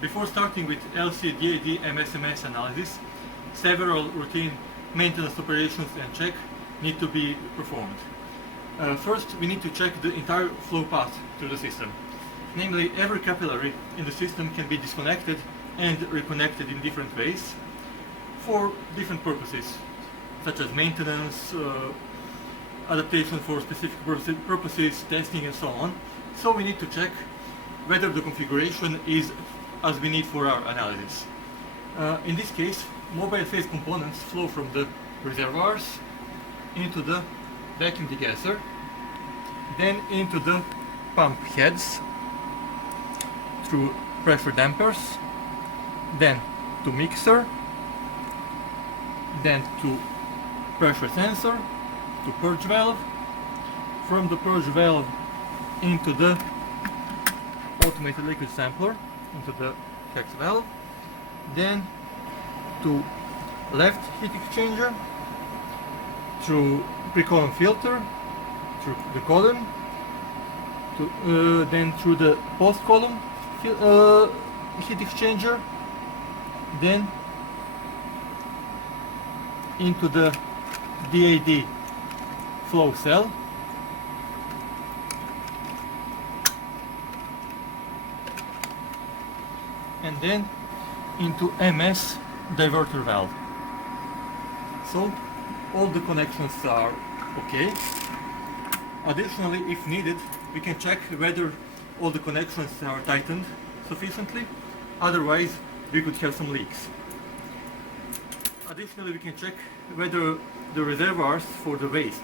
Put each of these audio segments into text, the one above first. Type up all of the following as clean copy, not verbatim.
Before starting with LC, DAD, MS analysis, several routine maintenance operations and check need to be performed. First, we need to check the entire flow path through the system. Namely, every capillary in the system can be disconnected and reconnected in different ways for different purposes, such as maintenance, adaptation for specific purposes, testing and so on. So we need to check whether the configuration is as we need for our analysis. In this case, mobile phase components flow from the reservoirs into the vacuum degasser, then into the pump heads through pressure dampers, then to mixer, then to pressure sensor, to purge valve, from the purge valve into the automated liquid sampler, into the hex valve, then to left heat exchanger, through pre-column filter, through the column, to, then through the post-column heat exchanger, then into the DAD flow cell, and then into MS diverter valve. So all the connections are okay. Additionally, if needed, we can check whether all the connections are tightened sufficiently, otherwise we could have some leaks. Additionally, we can check whether the reservoirs for the waste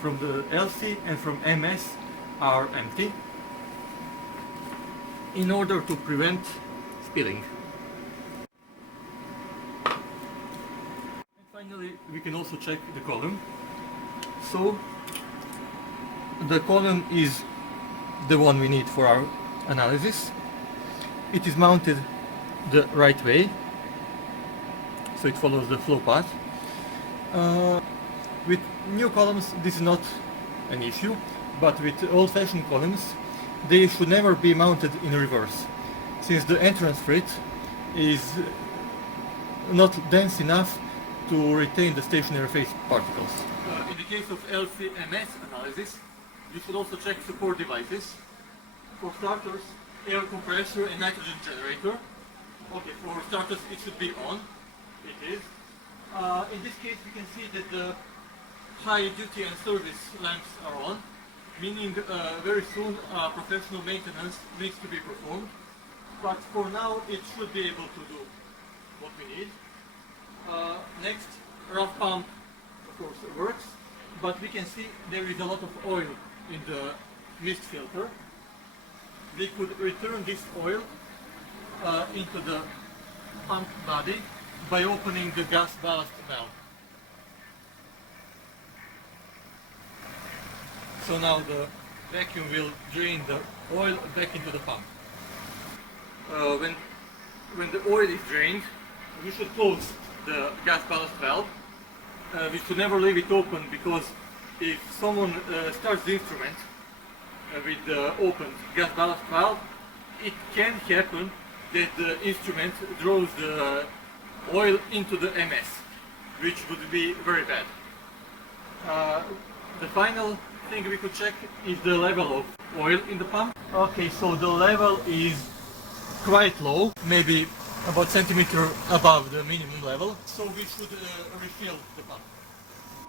from the LC and from MS are empty in order to prevent spilling. And finally, we can also check the column. So the column is the one we need for our analysis. It is mounted the right way, so it follows the flow path. With new columns this is not an issue, but with old-fashioned columns they should never be mounted in reverse, since the entrance freight is not dense enough to retain the stationary phase particles. In the case of LC-MS analysis, you should also check support devices. For starters, air compressor and nitrogen generator. Okay, for starters it should be on. It is. In this case we can see that the high duty and service lamps are on, meaning very soon professional maintenance needs to be performed. But for now it should be able to do what we need. Next, rough pump of course works, but we can see there is a lot of oil in the mist filter. We could return this oil into the pump body by opening the gas ballast valve. So now the vacuum will drain the oil back into the pump. When the oil is drained, we should close the gas ballast valve. We should never leave it open, because if someone starts the instrument with the opened gas ballast valve, it can happen that the instrument draws the oil into the MS, which would be very bad. The final thing we could check is the level of oil in the pump. Okay, so the level is quite low, maybe about centimeter above the minimum level, so we should refill the pump.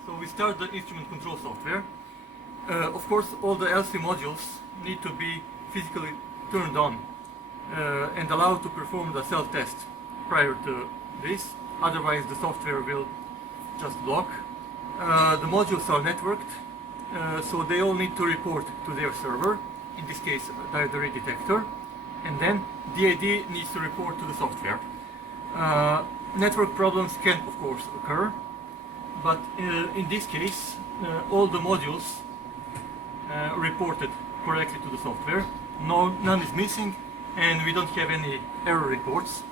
So we start the instrument control software. Of course, all the LC modules need to be physically turned on and allowed to perform the self-test prior to this, otherwise the software will just block. The modules are networked, so they all need to report to their server, in this case diodarate detector, and then DAD needs to report to the software. Network problems can of course occur, but in this case all the modules reported correctly to the software. None is missing and we don't have any error reports.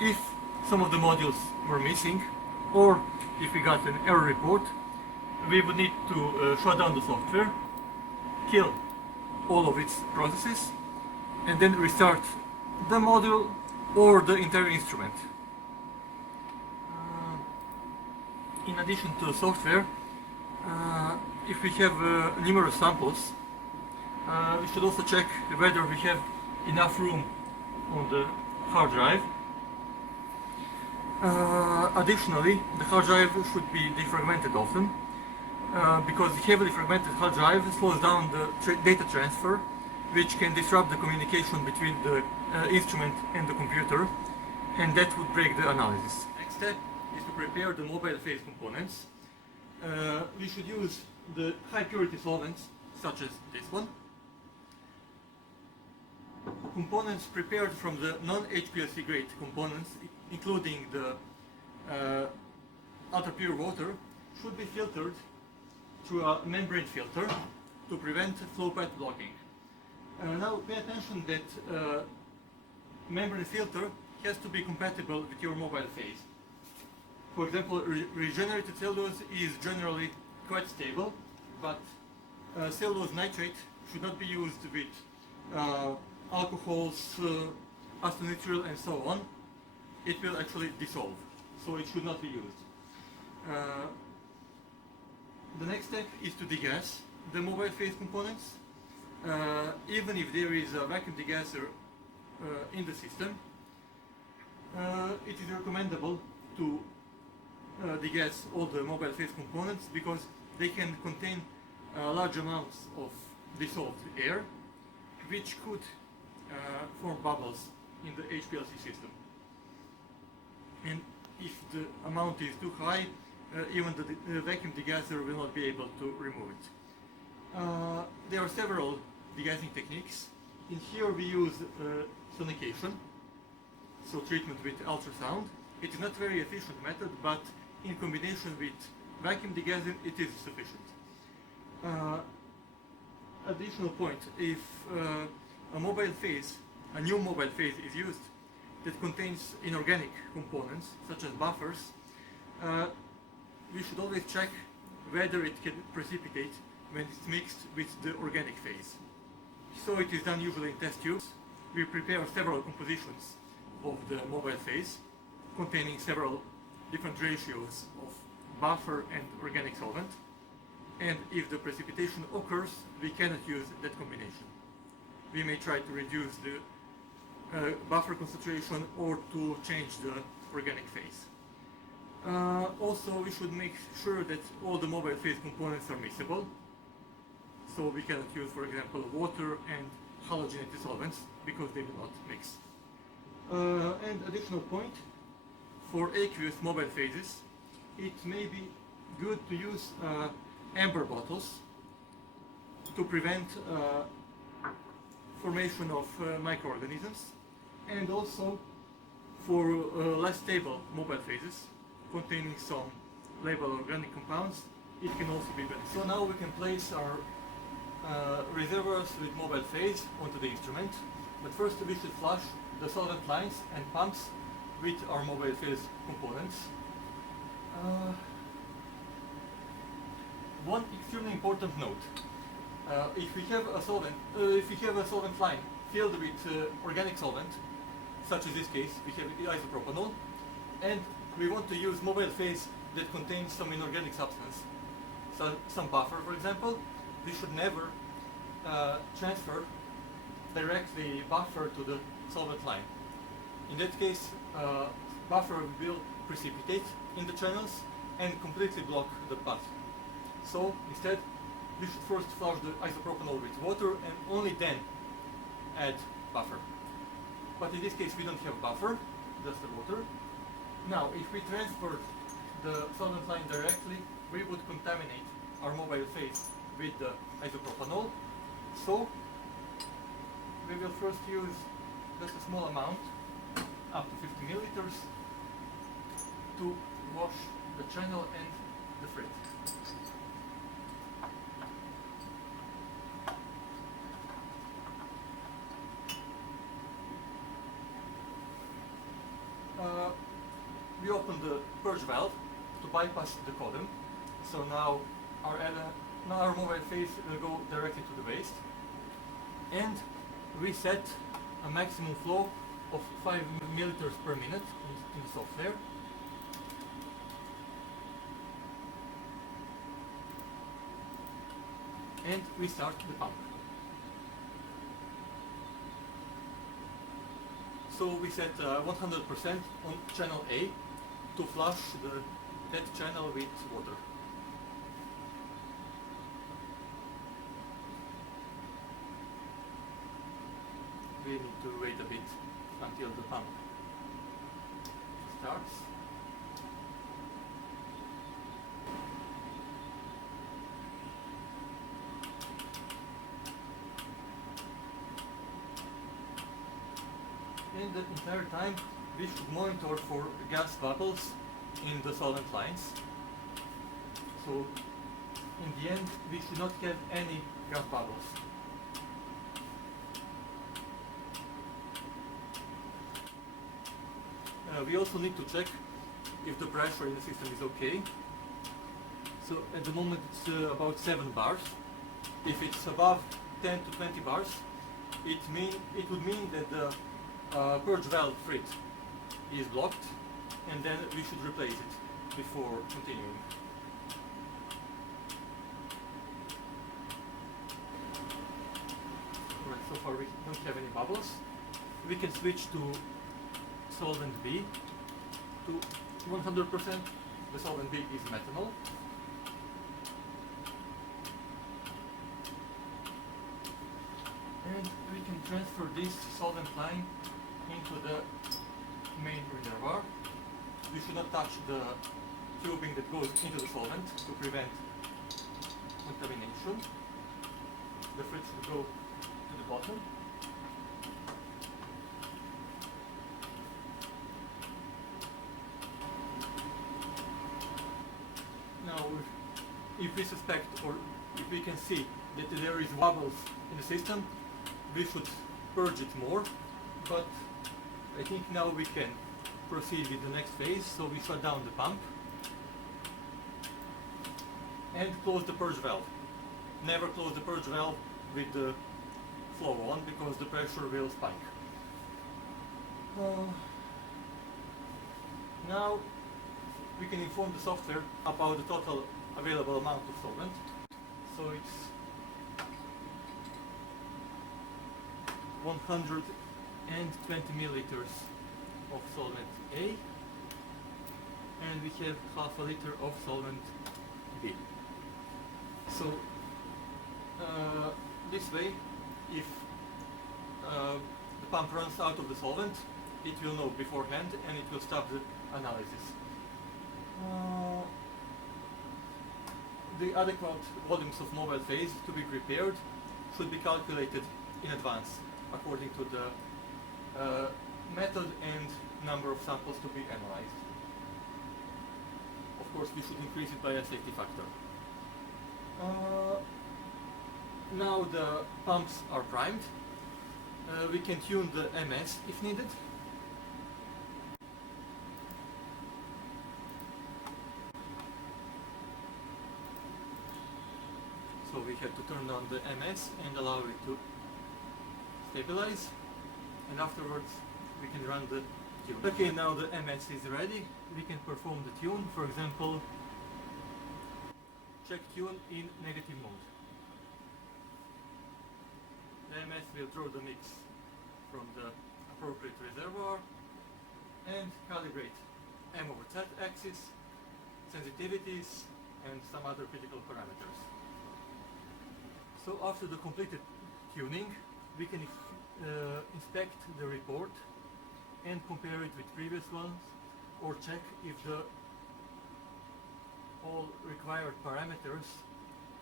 If some of the modules were missing, or if we got an error report, we would need to shut down the software, kill all of its processes, and then restart the module or the entire instrument. In addition to the software, if we have numerous samples, we should also check whether we have enough room on the hard drive. Additionally, the hard drive should be defragmented often, because the heavily fragmented hard drive slows down the data transfer, which can disrupt the communication between the instrument and the computer, and that would break the analysis. Next step is to prepare the mobile phase components. We should use the high purity solvents, such as this one. Components prepared from the non-HPLC grade components, including the ultra pure water, should be filtered through a membrane filter to prevent flow path blocking. Now pay attention that membrane filter has to be compatible with your mobile phase. For example, regenerated cellulose is generally quite stable, but cellulose nitrate should not be used with alcohols, acetonitrile and so on. It will actually dissolve, so it should not be used. The next step is to degas the mobile phase components. Even if there is a vacuum degasser in the system, it is recommendable to degas all the mobile phase components because they can contain large amounts of dissolved air, which could form bubbles in the HPLC system. And if the amount is too high, even the vacuum degasser will not be able to remove it. There are several degassing techniques. In here we use sonication, so treatment with ultrasound. It is not a very efficient method, but in combination with vacuum degassing it is sufficient. Additional point, if a new mobile phase is used that contains inorganic components such as buffers, we should always check whether it can precipitate when it's mixed with the organic phase. So it is done usually in test tubes. We prepare several compositions of the mobile phase containing several different ratios of buffer and organic solvent, and if the precipitation occurs, we cannot use that combination. We may try to reduce the buffer concentration or to change the organic phase. Also, we should make sure that all the mobile phase components are miscible. So we cannot use, for example, water and halogenated solvents because they will not mix. And additional point, for aqueous mobile phases, it may be good to use amber bottles to prevent formation of microorganisms, and also for less stable mobile phases containing some labile organic compounds, it can also be beneficial. So now we can place our reservoirs with mobile phase onto the instrument, but first we should flush the solvent lines and pumps with our mobile phase components. One extremely important note: if we have a solvent line filled with organic solvent, such as this case, we have isopropanol, and we want to use mobile phase that contains some inorganic substance, so some buffer, for example, we should never transfer directly buffer to the solvent line. In that case, buffer will precipitate in the channels and completely block the path. So instead, we should first flush the isopropanol with water and only then add buffer. But in this case, we don't have buffer, just the water. Now, if we transfer the solvent line directly, we would contaminate our mobile phase with the isopropanol. So we will first use just a small amount, up to 50 milliliters, to wash the channel and the frit. We open the purge valve to bypass the column. So now our mobile phase will go directly to the waste. And we set a maximum flow of 5 milliliters per minute in the software. And we start the pump. So we set 100% on channel A to flush that channel with water. We need to wait a bit until the pump starts. And the entire time we should monitor for gas bubbles in the solvent lines. So in the end we should not have any gas bubbles. We also need to check if the pressure in the system is okay. So at the moment it's about 7 bars. If it's above 10 to 20 bars, it would mean that the purge valve frit is blocked, and then we should replace it before continuing. Alright, so far we don't have any bubbles. We can switch to solvent B to 100%. The solvent B is methanol. And we can transfer this solvent line into the main reservoir. We should not touch the tubing that goes into the solvent to prevent contamination. The frit should go to the bottom. Now, if we suspect or if we can see that there is bubbles in the system, we should purge it more, but I think now we can proceed with the next phase. So we shut down the pump and close the purge valve. Never close the purge valve with the flow on, because the pressure will spike. Now we can inform the software about the total available amount of solvent. So it's 120 milliliters of solvent A, and we have half a liter of solvent B. So this way, if the pump runs out of the solvent, it will know beforehand and it will stop the analysis. The adequate volumes of mobile phase to be prepared should be calculated in advance according to the method and number of samples to be analyzed. Of course, we should increase it by a safety factor. Now the pumps are primed. We can tune the MS if needed. So we have to turn on the MS and allow it to stabilize, and afterwards we can run the tune. Okay, now the MS is ready. We can perform the tune. For example, check tune in negative mode. The MS will draw the mix from the appropriate reservoir and calibrate M over Z axis, sensitivities, and some other critical parameters. So after the completed tuning, we can inspect the report and compare it with previous ones, or check if all required parameters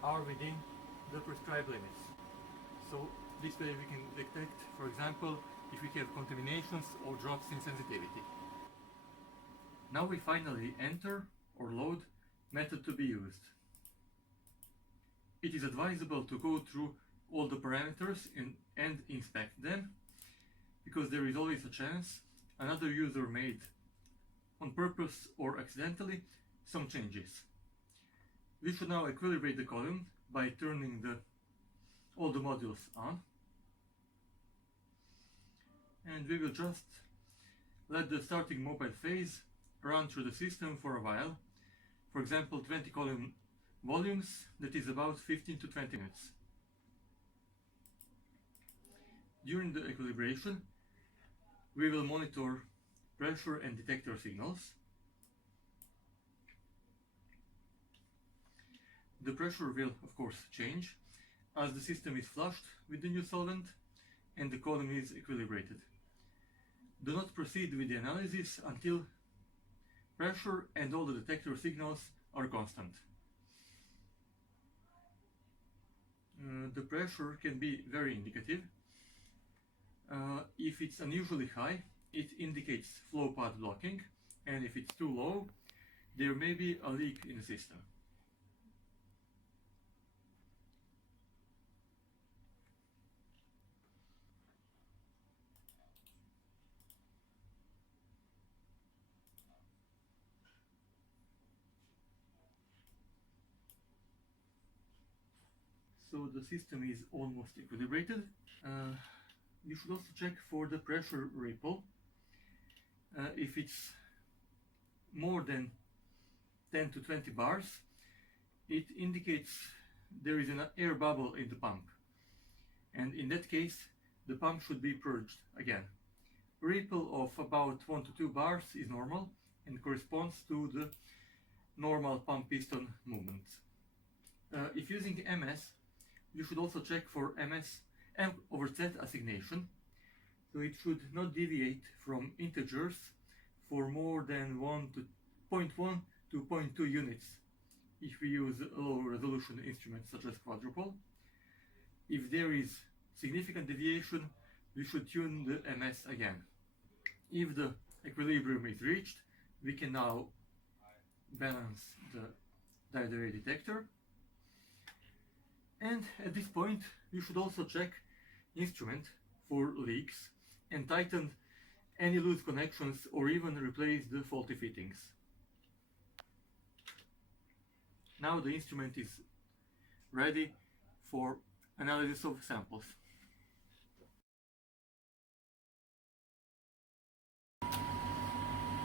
are within the prescribed limits. So this way we can detect, for example, if we have contaminations or drops in sensitivity. Now we finally enter or load method to be used. It is advisable to go through all the parameters and inspect them, because there is always a chance another user made, on purpose or accidentally, some changes. We should now equilibrate the column by turning all the modules on. and we will just let the starting mobile phase run through the system for a while. For example, 20 column volumes, that is about 15 to 20 minutes. During the equilibration, we will monitor pressure and detector signals. The pressure will, of course, change as the system is flushed with the new solvent and the column is equilibrated. Do not proceed with the analysis until pressure and all the detector signals are constant. The pressure can be very indicative. If it's unusually high, it indicates flow path blocking, and if it's too low, there may be a leak in the system. So the system is almost equilibrated. You should also check for the pressure ripple. If it's more than 10 to 20 bars, it indicates there is an air bubble in the pump. And in that case, the pump should be purged again. Ripple of about 1 to 2 bars is normal and corresponds to the normal pump piston movement. If using MS, you should also check for MS M/Z assignation, so it should not deviate from integers for more than 0.1 to 0.2 units if we use a low resolution instrument such as quadrupole. If there is significant deviation, we should tune the MS again. If the equilibrium is reached, we can now balance the diodarray detector. And at this point, you should also check instrument for leaks and tighten any loose connections or even replace the faulty fittings. Now the instrument is ready for analysis of samples.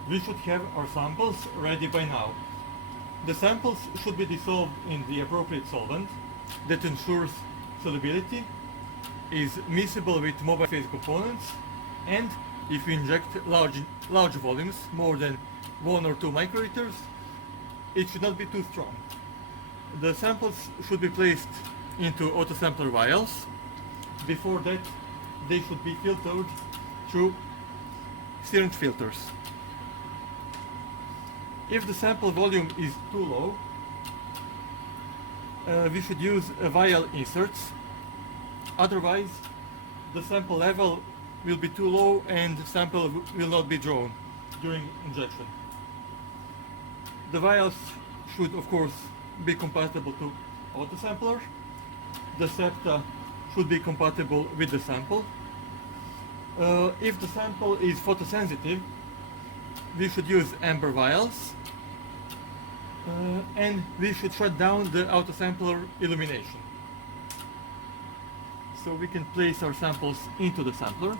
We should have our samples ready by now. The samples should be dissolved in the appropriate solvent that ensures solubility, is miscible with mobile phase components, and if we inject large volumes, more than 1 or 2 microliters, it should not be too strong. The samples should be placed into autosampler vials. Before that, they should be filtered through syringe filters. If the sample volume is too low, we should use vial inserts. Otherwise, the sample level will be too low and the sample will not be drawn during injection. The vials should, of course, be compatible to autosampler. The septa should be compatible with the sample. If the sample is photosensitive, we should use amber vials, and we should shut down the autosampler illumination. So we can place our samples into the sampler.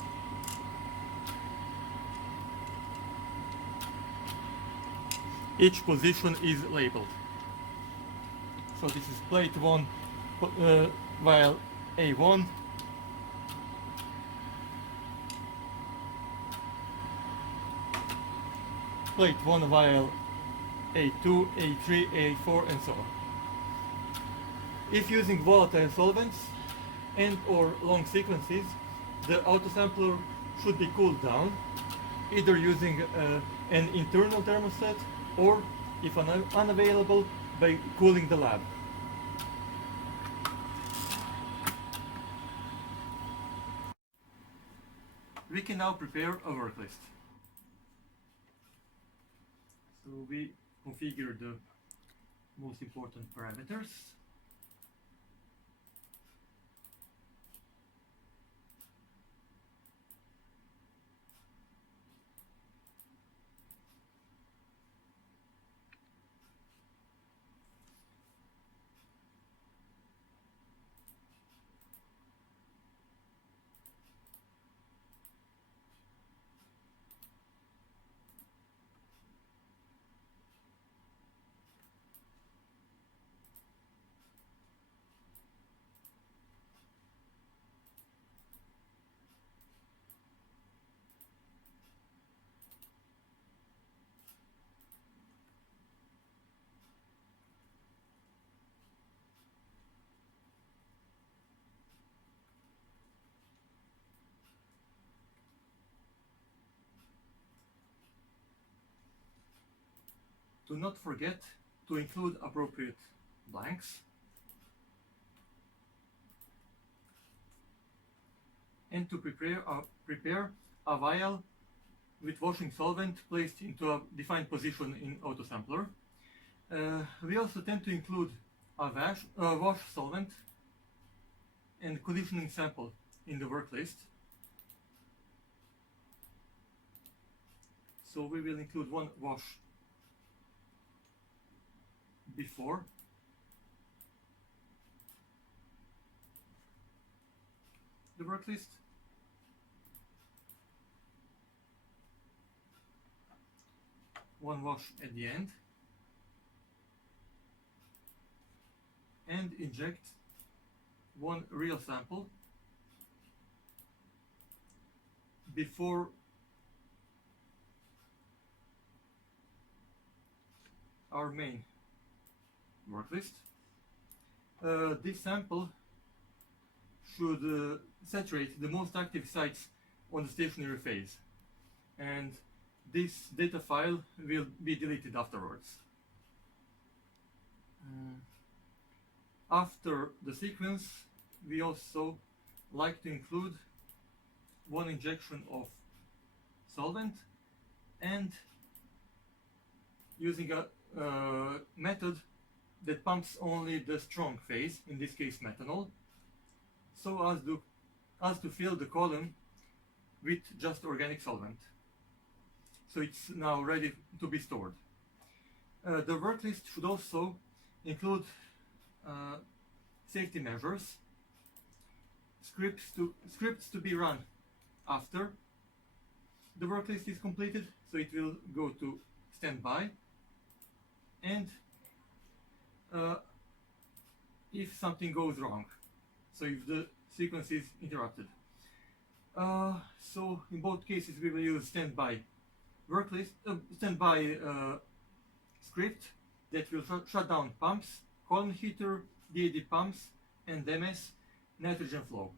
Each position is labeled. So this is plate 1, vial A1, plate 1 vial A2, A3, A4, and so on. If using volatile solvents and or long sequences, the autosampler should be cooled down, either using an internal thermostat or, if unavailable, by cooling the lab. We can now prepare a worklist. So we configure the most important parameters. Do not forget to include appropriate blanks. And to prepare a vial with washing solvent placed into a defined position in autosampler. We also tend to include a wash solvent and conditioning sample in the work list. So we will include one wash before the work list, one wash at the end, and inject one real sample before our main work list. This sample should saturate the most active sites on the stationary phase, and this data file will be deleted afterwards. After the sequence, we also like to include one injection of solvent and using a method that pumps only the strong phase, in this case methanol, so as to fill the column with just organic solvent. So it's now ready to be stored. The work list should also include safety measures, scripts to be run after the work list is completed, so it will go to standby, and if something goes wrong, so if the sequence is interrupted. So in both cases we will use standby standby script that will shut down pumps, column heater, DAD pumps, and MS nitrogen flow.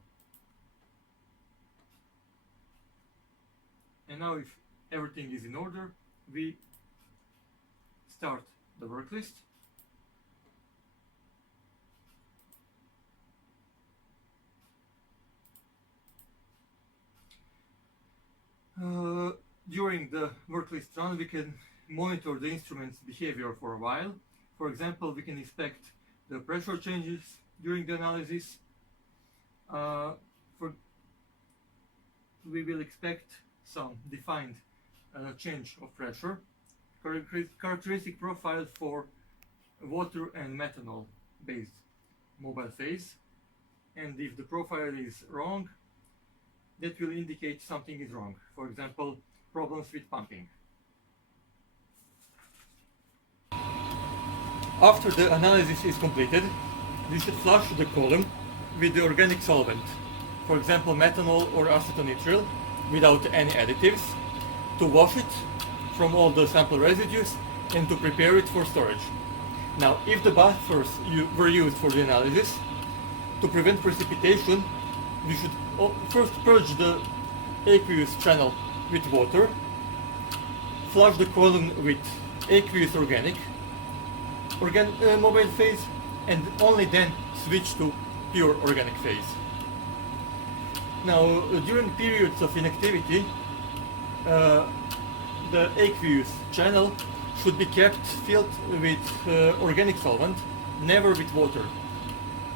And now, if everything is in order, we start the work list. During the work list run, we can monitor the instrument's behavior for a while. For example, we can inspect the pressure changes during the analysis. We will expect some defined change of pressure, characteristic profile for water and methanol based mobile phase, and if the profile is wrong, that will indicate something is wrong. For example, problems with pumping. After the analysis is completed, we should flush the column with the organic solvent, for example methanol or acetonitril, without any additives, to wash it from all the sample residues and to prepare it for storage. Now, if the buffers were used for the analysis, to prevent precipitation, we should first purge the aqueous channel with water, flush the column with aqueous organic mobile phase, and only then switch to pure organic phase. Now, during periods of inactivity, the aqueous channel should be kept filled with organic solvent, never with water,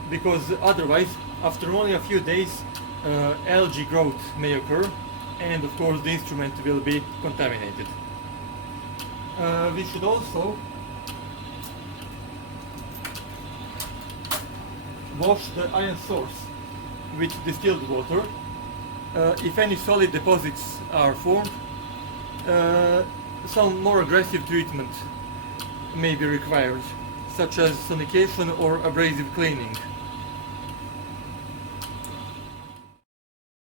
because otherwise, after only a few days, algae growth may occur, and of course the instrument will be contaminated. We should also wash the ion source with distilled water. If any solid deposits are formed, some more aggressive treatment may be required, such as sonication or abrasive cleaning.